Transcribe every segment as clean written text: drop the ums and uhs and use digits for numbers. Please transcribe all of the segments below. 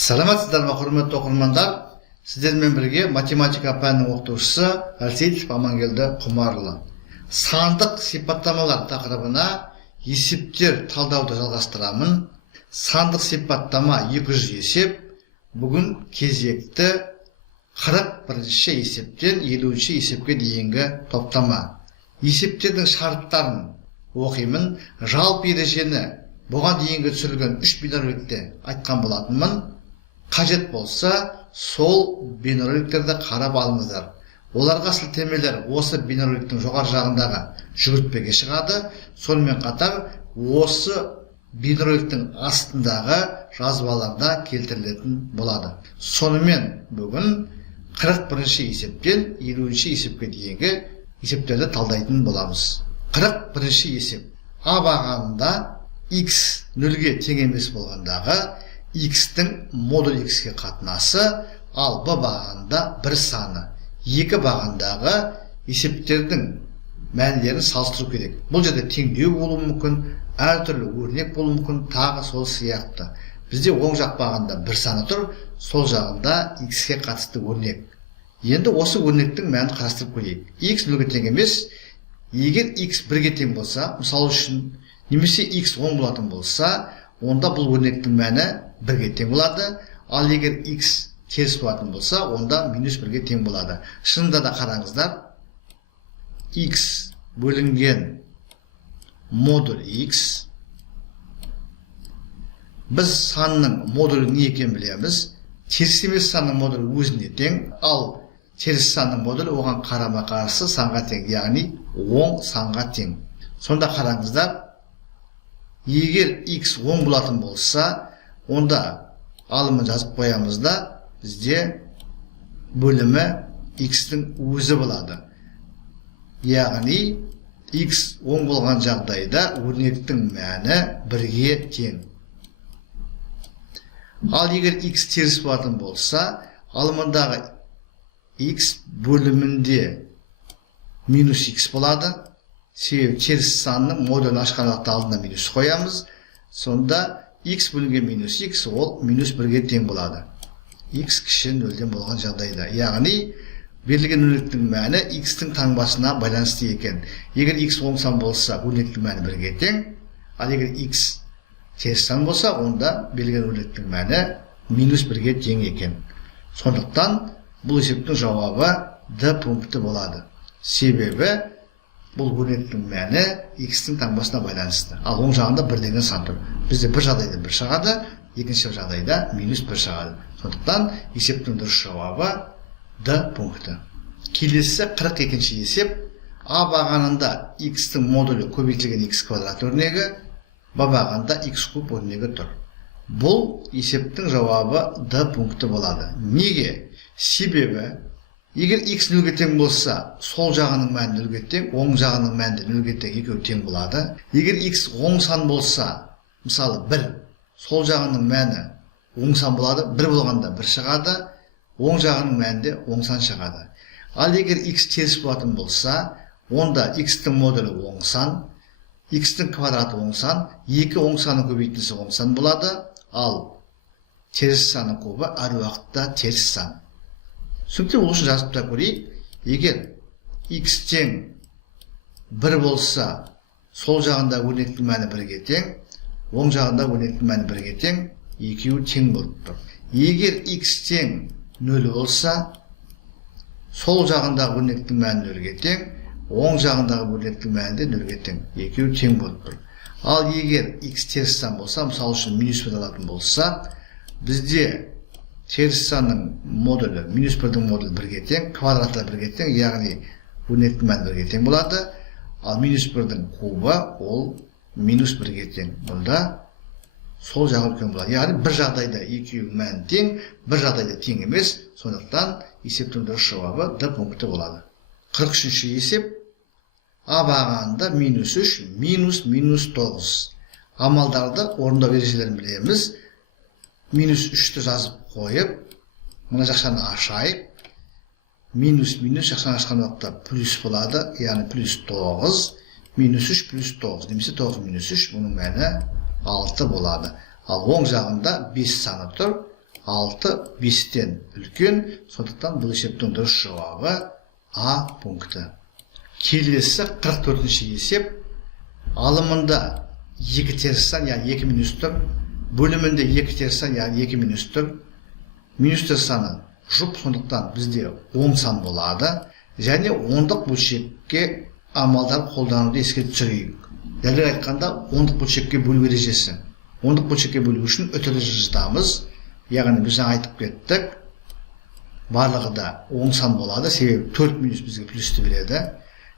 Саламатсыздар ма, құрметті оқырмандар? Сіздермен бірге математика пәнінің оқытушысы Әлсейітов Амангелді Құмарұлы. Сандық сипаттамалар тақырыбына есептер талдауды жалғастырамын. Сандық сипаттама 200 есеп. Бүгін кезекті 41-ші есептен 50-ші есепке дейінгі топтама. Есептердің шарттарын оқимын. Жалпы ережені бұған дейінгі түсірілген 3 бейнероликте айтқан болатынмын. Қажет болса, сол бейнероликтерді қарап алыңыздар. Оларға сілтемелер осы бейнероликтің жоғар жағындағы жүгіртпеге шығады. Сонымен қатар, осы бейнероликтің астындағы жазбаларда келтірілетін болады. Сонымен бүгін 41-ші есептен 50-ші есепке дейінгі есептерді талдайтын боламыз. 41-ші есеп. А бағанында x 0-ге тең емес болғандағы x-тің модуль x-ке қатынасы, ал b бағанында бір саны. Екі бағандағы есептердің мәндерін салыстыру керек. Бұл жерде теңдеу болуы мүмкін, әртүрлі өрнек болуы мүмкін, тағы сол сияқты. Бізде оң жақ бағанда бір саны тұр, сол жағында x-ке қатысты өрнек. Енді осы өрнектің мәнін қарастырып көрейік. X 0-ге тең емес, егер x 1-ге тең болса, мысалы үшін, немесе x 10 болатын болса, онда бұл өрнектің мәні 1-ге тең болады. Ал егер x теріс болатын болса, онда минус 1-ге тең болады. Шынында да қараңыздар, x бөлінген модуль x. Біз санның модулі не екенін білеміз. Теріс емес санның модулі өзіне тең, ал теріс санның модулі оған қарама қарсы санға тең, яғни оң санға тең. Сонда қараңыздар, егер x 10 болатын болса, онда алымын жазып қоямыз да, бізде бөлімі x-тің өзі болады. Яғни x 10 болған жағдайда өрнектің мәні 1-ге тең. Ал егер x теріс болатын болса, алымындағы x бөлімінде минус x болады. Себебі теріс санның модулін ашқан уақытта алдына минус қоямыз. Сонда x бөлінген минус x ол минус 1-ге тең болады. X кіші 0-ден болған жағдайда. Яғни берілген өрнектің мәні x-тің таңбасына байланысты екен. Егер x оң сан болса, өрнектің мәні 1-ге тең. Ал егер x теріс сан болса, онда берілген өрнектің мәні минус 1-ге тең екен. Сондықтан бұл есептің жауабы D пункті болады. Себебі бұл өрнектің мәні x-тің таңбасына байланысты. Ал оң жағында 1 деген сан тұр. Бізде бір жағдайда 1 шығады, екінші жағдайда минус 1 шығады. Сондықтан есептің дұрыс жауабы D пункті. Келесі 42-ші есеп. А бағанында x-тің модулі көбейтілген x квадрат өрнегі, b бағанында x куб өрнегі тұр. Бұл есептің жауабы D пункті болады. Неге? Себебі егер x 0-ге тең болса, сол жағының мәні 0-ге тең, оң жағының мәні 0-ге тең, екеуі тең болады. Егер x оң сан болса, мысалы 1, сол жағының мәні оң сан болады, 1 болғанда 1 шығады, оң жағының мәнінде оң сан шығады. Ал егер x теріс болатын болса, онда x-тің модулі оң сан, x-тің квадраты оң сан, екі оң санның көбейтіндісі оң сан болады, ал теріс санның кубы әр уақытта теріс сан. Сөйтіп ол үшін жазып та көрейік. Егер x тең 1 болса, сол жағында өрнектің мәні 1-ге тең, оң жағында өрнектің мәні 1-ге тең, екеуі тең болып тұр. Егер x тең 0 болса, сол жағындағы өрнектің мәні 0-ге тең, оң жағындағы өрнектің мәні де 0-ге тең, екеуі тең болып тұр. Ал егер x теріс сан болса, мысалы үшін минус 1 алатын болса, бізде теріс санның модулі, минус 1-дің модулі 1-ге тең, квадраты 1-ге тең, яғни өрнектің мәні 1-ге тең болады. Ал минус 1-дің кубы ол минус 1-ге тең. Бұнда сол жағы үлкен болады. Яғни бір жағдайда екеуі мәні тең, бір жағдайда тең емес. Сондықтан есептің дұрыс жауабы D пункті болады. 43-ші есеп. А бағанында минус 3, минус 9. Амалдарды орындау ережелерін білеміз. Минус 3-ті жазып қойып, мұна жақшаны ашайып, минус жақшаны ашқан уақытта плюс болады, яғни плюс 9, минус 3 плюс 9, немесе 9 минус 3, бұның мәні 6 болады. Ал оң жағында 5 саны тұр, 6 5'ten үлкен. Сондықтан бұл есептің дұрыс жауабы А пункті. Келесі 44-ші есеп. Алымында 2 теріс сан, яғни 2 минус тұр. Бөлімінде 2 теріс сан, яғни 2 минус тұр. Минустер саны жұп, сондықтан бізде 10 сан болады. Және ондық бөлшекке амалдар қолдануды ескеріп түсірейік. Дәлірек айтқанда, ондық бөлшекке бөлу ережесі. Ондық бөлшекке бөлу үшін үтірі жазамыз. Яғни біз айтып кеттік. Барлығы да 10 сан болады. Себебі 4 минус бізге плюсті береді.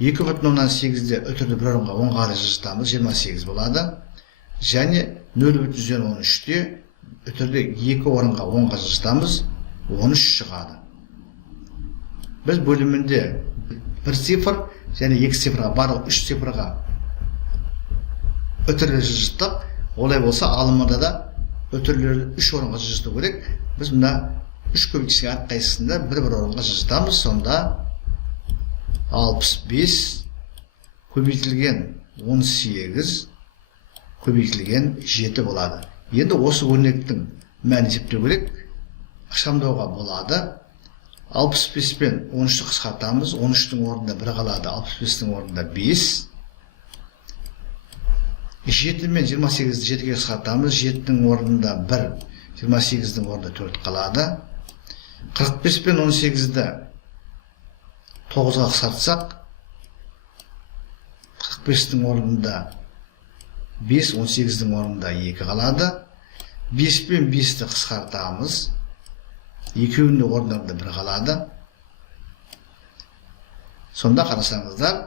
2,8-де үтірді бір орынға 10 қарай жазамыз. 28 болады. Және 0,13-де үтірді 2 орынға 10-ға жазамыз. 13 шығады. Біз бөлімінде 1 цифр және 2 цифрға, барлық 3 цифрға үтірлер жаздық. Олай болса, алымында да үтірлерді 3 орынға жазды керек. Біз мұнда 3 көбейтісінің әрқайсысында бір орынға жаздамыз. Сонда 65 көбейтілген 18 көбейтілген 7 болады. Енді осы өрнектің мәнін есептеу керек. Ықшамдауға болады. 65 пен 13-ті қысқартамыз. 13-тің орнында 1 қалады, 65-тің орнында 5. 7 мен 28-ді 7-ге қысқартамыз. 7-тің орнында 1, 28-дің орнында 4 қалады. 45 пен 18-ді 9-ға қысқартсақ, 45-тің орнында 5, 18-дің орнында 2 қалады. 5 пен 5-ті қысқартамыз. Екеуінің орындарында 1 қалады. Сонда қарасаңыздар,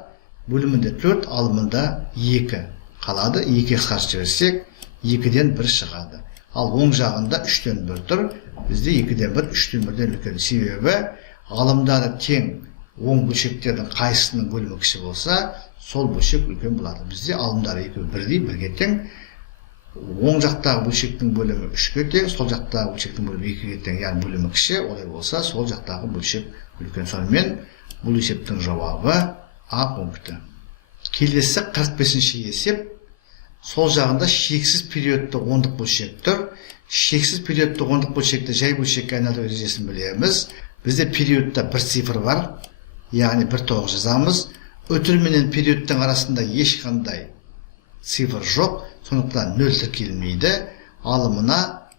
бөлімінде 4, алымында 2 қалады. 2-ге қысқартып жіберсек, 2-ден 1 шығады. Ал оң жағында 3-тен 1 тұр. Бізде 2-ден 1, 3-тен 1-ден үлкен. Себебі алымдары тең оң бөлшектердің қайсысының бөлімі кіші болса, сол бөлшек үлкен болады. Бізде алымдары 2 бірдей, бірге тең. Оң жақтағы бөлшектің бөлімі 3-ге тең, сол жақтағы бөлшектің бөлімі 2-ге тең, яғни бөлімі кіші. Олай болса, сол жақтағы бөлшек үлкен. Сонымен бұл есептің жауабы А пункті. Келесі 45-ші есеп. Сол жағында шексіз периодты ондық бөлшек тұр. Шексіз периодты ондық бөлшекті жай бөлшекке айналдыру ережесін білеміз. Бізде периодта 1 цифр бар, яғни 1,9 жазамыз. Өтір менен периодтың арасында ешқандай цифр жоқ, сондықтан 0 тіркелмейді. Алымына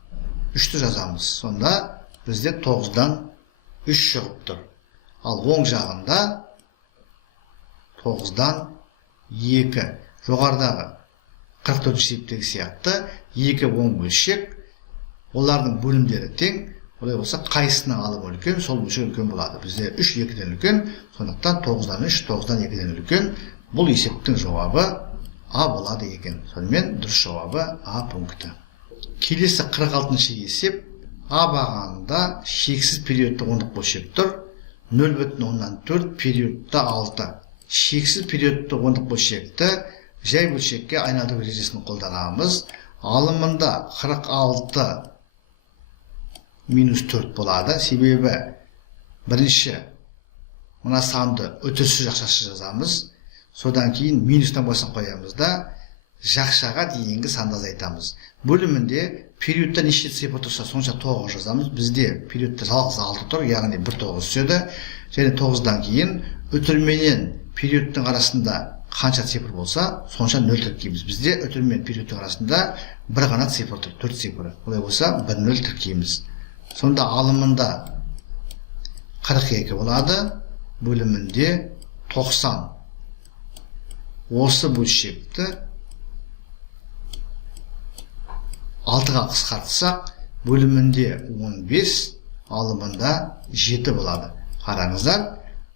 3-ті жазамыз. Сонда бізде 9-дан 3 шығып тұр. Ал оң жағында 9-дан 2. Жоғардағы 44 есептегі сияқты 2 оң бөлшек, олардың бөлімдері тең. Олай болса, қайсының алымы үлкен, сол бөлшек үлкен болады. Бізде 3 2-ден үлкен, сондықтан 9-дан 3, 9-дан 2-ден үлкен. Бұл есептің жауабы А болады екен. Сонымен дұрыс жауабы А пункті. Келесі 46-шы есеп. А бағанында шексіз периодты ондық бөлшек тұр. 0,4 периодта 6. Шексіз периодты ондық бөлшекті жай бөлшекке айналдыру ережесін қолданамыз. Алымында 46 минус 4 болады. Себебі бірінші мына санды өтірсіз жақшасы жазамыз. Содан кейін минустан басын қоямыз да жақшаға дейінгі санды азайтамыз. Бөлімінде периодта неше цифр тұрса сонша 9 жазамыз. Бізде периодта жалғыз 6 тұр, яғни 1,9 түседі. Және 9-дан кейін өтірменен периодтың арасында қанша цифр болса, сонша 0 тіркейміз. Бізде өтірмен периодтың арасында бір ғана цифр тұр, 4 цифры. Олай болса 1,0 тіркейміз. Сонда алымында 42 болады, бөлімінде 90. Осы бөлшекті 6-ға қысқартсақ, бөлімінде 15, алымында 7 болады. Қараңыздар,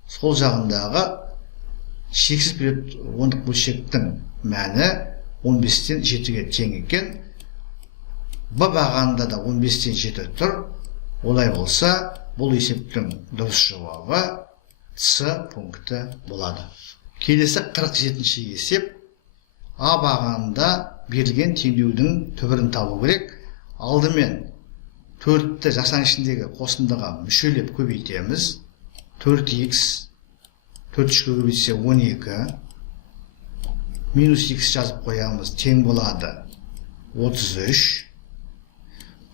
сол жағындағы шексіз период ондық бөлшектің мәні 15-тен 7-ге тең екен. Б бағанында да 15-тен 7 тұр. Олай болса, бұл есептің дұрыс жауабы С пункті болады. Келесі 47-ші есеп. А бағанында берілген теңдеудің түбірін табу керек. Алдымен 4-ті жасаң ішіндегі қосындыға мүшелеп көбейтеміз. 4х 4-ке көбейтсе 12. Минус х жазып қоямыз, тең болады 33.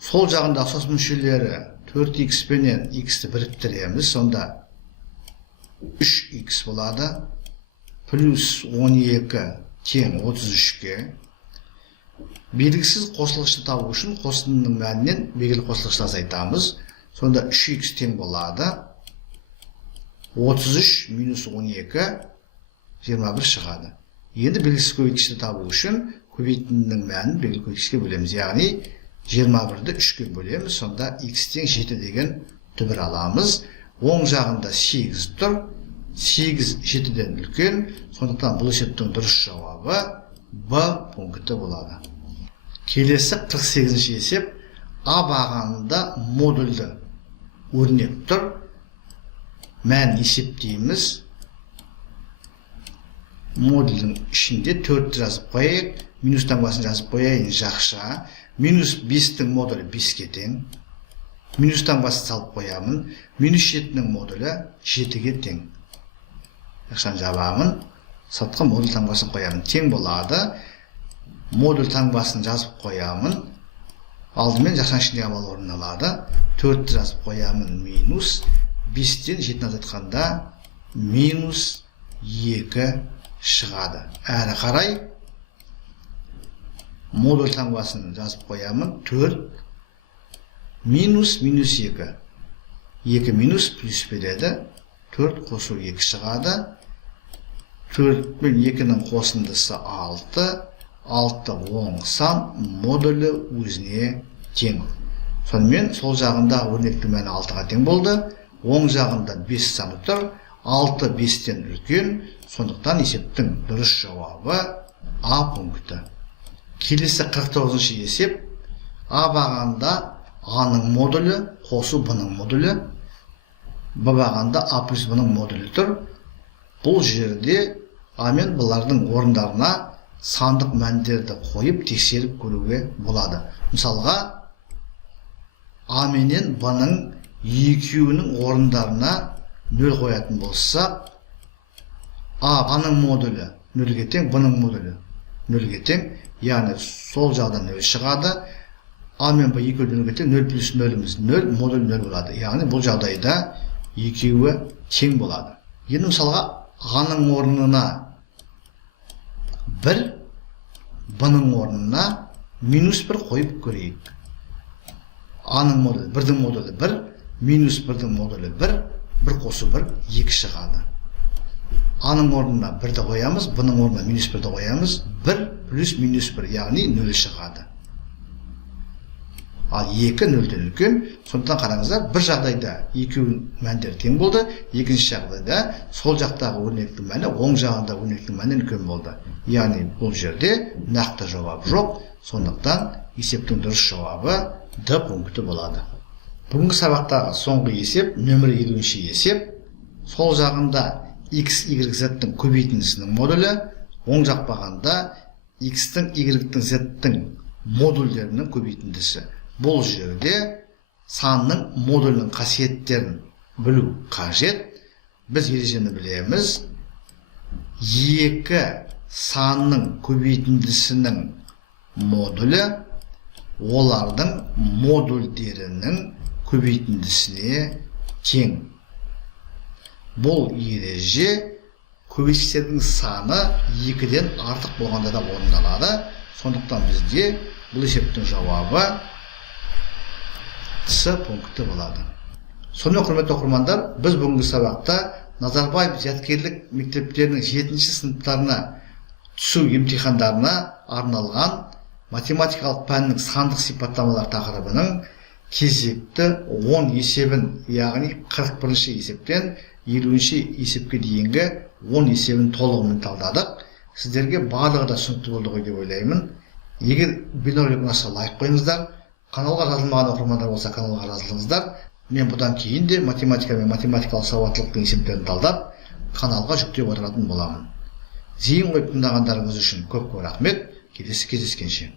Сол жағында ұқсас мүшелері 4x пенен x-ті біріктіреміз. Сонда 3x болады. Плюс 12 тең 33-ке. Белгісіз қосылғышты табу үшін қосындының мәнінен белгілі қосылғышты азайтамыз. Сонда 3x тең болады. 33 минус 12 21 шығады. Енді белгісіз көбейткішті табу үшін көбейтіннің мәнін белгілі көбейткішке бөлеміз. Яғни 21-ді 3-ке бөлеміз. Сонда x тең 7 деген түбір аламыз. Оң жағында 8 тұр. 8 7-ден үлкен. Сондықтан бұл есептің дұрыс жауабы Б пункті болады. Келесі 48-ші есеп. А бағанында модульді өрнек тұр. Мән есептейміз. Модульдің ішінде 4 жазып қойайық. Минус таңбасын жазып қояйын, жақша. Минус 5-тің модулі 5-ке тең. Минус таңбасын салып қоямын. Минус 7-нің модулі 7-ге тең. Жақшан жабамын. Сатқа модуль таңбасын қоямын. Тең болады. Модуль таңбасын жазып қоямын. Алдымен жақшан ішінде амал орын алады. 4 жазып қоямын. Минус 5-тен 7-ні азайтқанда минус 2 шығады. Әрі қарай модуль таңбасын жазып қоямын. 4 минус 2. 2 минус плюс береді. 4 қосу 2 шығады. 4 пен 2-нің қосындысы 6. 6 оң сан, модулі өзіне тең. Сонымен сол жағында өрнектің мәні 6-ға тең болды. Оң жағында 5 саны тұр. 6 5-тен үлкен. Сондықтан есептің дұрыс жауабы А пункті. Келесі 49-ші есеп. А бағанда А-ның модулі қосу Б-ның модулі. Б бағанда А плюс Б-ның модулі тұр. Бұл жерде А мен бұлардың орындарына сандық мәндерді қойып тексеріп көруге болады. Мысалға, А менен Б-ның екеуінің орындарына 0 қоятын болса, А-ның модулі 0-ге тең, Б-ның модулі 0-ге тең, яғни сол жағдан 0 шығады. А мен Б екеуі 0-ге тең, 0 плюс 0-іміз 0, модуль 0 болады. Яғни бұл жағдайда екеуі тең болады. Енді мысалға, А-ның орнына 1, Б-ның орнына минус 1 қойып көрейік. А-ның модулі, 1-дің модулі 1, минус 1-дің модулі 1, 1 қосу 1, 2 шығады. А-ның орнына 1-ді қоямыз, Б-ның орнына минус 1-ді қоямыз, 1 плюс минус 1, яғни 0 шығады. Ал 2 0-ден үлкен, сондықтан қараңыздар, бір жағдайда екеуінің мәндері тең болды, екінші жағдайда сол жақтағы өрнектің мәні оң жағында өрнектің мәнінен үлкен болды. Яғни бұл жерде нақты жауап жоқ, сондықтан есептің дұрыс жауабы Д пункті болады. Бүгінгі сабақтағы соңғы есеп, нөмір 50-ші есеп. Сол жағында x, y, z-тің көбейтіндісінің модулі, оң жақ бағанда x-тің, y-тің, z-тің модульдерінің көбейтіндісі. Бұл жерде санның модулінің қасиеттерін білу қажет. Біз ережені білеміз. 2 санның көбейтіндісінің модулі олардың модульдерінің көбейтіндісіне тең. Бұл ереже көбейткіштердің саны 2-ден артық болғанда да орындалады. Сондықтан бізде бұл есептің жауабы С пункті болады. Сонымен құрметті оқырмандар, біз бүгінгі сабақта Назарбаев зияткерлік мектептерінің 7-ші сыныптарына түсу емтихандарына арналған математикалық пәннің сандық сипаттамалар тақырыбының кезекті 10 есебін, яғни 41-ші есептен 50-ші есепке дейінгі 10 есебін толығымен талдадық. Сіздерге барлығы да түсінікті болды ғой деп ойлаймын. Егер видеоролик ұнаса лайк қойыңыздар, каналға жазылмаған оқырмандар болса каналға жазылыңыздар. Мен бұдан кейін де математика мен математикалық сауаттылықтың есептерін талдап, каналға жүктеп отыратын боламын. Зейін қойып тыңдағандарыңыз үшін көп рахмет. Келесі кездескенше.